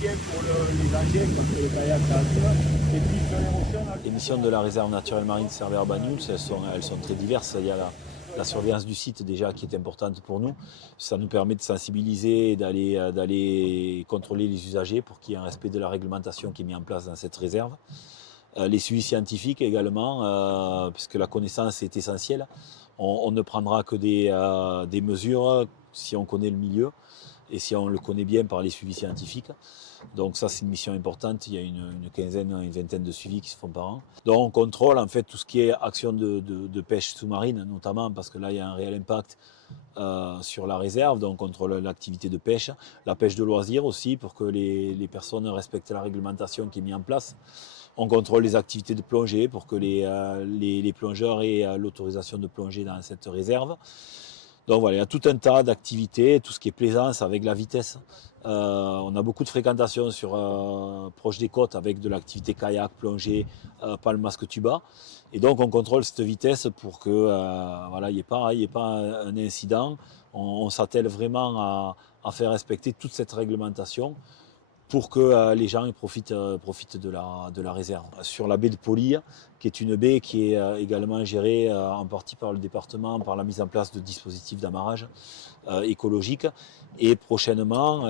bien pour les engins parce que le kayak ça attire. Et puis sur l'érosion, Les missions de la réserve naturelle marine de Cervère-Banyuls, elles sont très diverses. Il y a la surveillance du site déjà qui est importante pour nous. Ça nous permet de sensibiliser et d'aller contrôler les usagers pour qu'il y ait un respect de la réglementation qui est mise en place dans cette réserve. Les suivis scientifiques également, puisque la connaissance est essentielle. On ne prendra que des mesures si on connaît le milieu et si on le connaît bien par les suivis scientifiques. Donc ça, c'est une mission importante. Il y a une quinzaine, une vingtaine de suivis qui se font par an. Donc on contrôle en fait tout ce qui est action de pêche sous-marine, notamment parce que là, il y a un réel impact sur la réserve. Donc on contrôle l'activité de pêche, la pêche de loisirs aussi, pour que les personnes respectent la réglementation qui est mise en place. On contrôle les activités de plongée pour que les plongeurs aient l'autorisation de plonger dans cette réserve. Donc voilà, il y a tout un tas d'activités, tout ce qui est plaisance avec la vitesse. On a beaucoup de fréquentation proche des côtes avec de l'activité kayak, plongée, palmasque tuba. Et donc on contrôle cette vitesse pour que voilà, il n'y ait pas un incident. On s'attelle vraiment à faire respecter toute cette réglementation pour que les gens profitent de la réserve. Sur la baie de Poly, qui est une baie qui est également gérée en partie par le département, par la mise en place de dispositifs d'amarrage écologique. Et prochainement,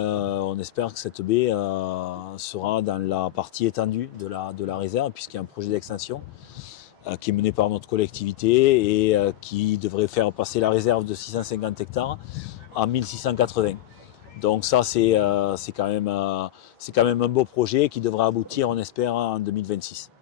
on espère que cette baie sera dans la partie étendue de la réserve, puisqu'il y a un projet d'extension qui est mené par notre collectivité et qui devrait faire passer la réserve de 650 hectares à 1680. Donc ça, c'est quand même un beau projet qui devra aboutir, on espère, en 2026.